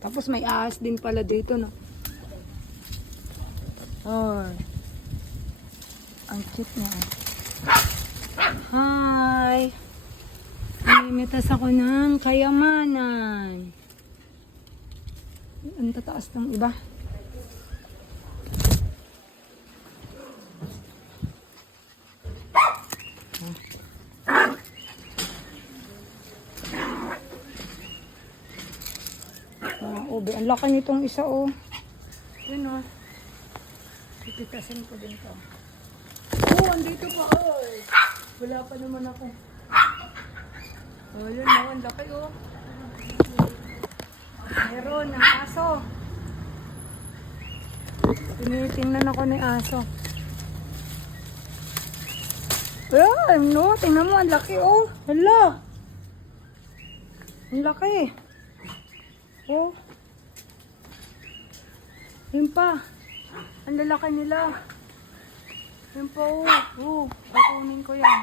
Tapos may ahas din pala dito, no? Ay. Ang cute niya. Hi! Namimitas ako ng kayamanan. Ang tataas ng iba. Ube, ang laki nitong isa, oh. Yun, oh. Pipitasin ko din to. Oh, andito pa, oy. Wala pa naman ako. Oh, yun, oh. Ang laki, oh. Meron, ng aso. Tinitingnan ako ni aso. Ayan, no. Tingnan mo, ang laki, oh. Hala. Ang laki. Oh. Yun pa. Ang lalaki nila. Yun pa, oh. Oh, kukunin ko yan.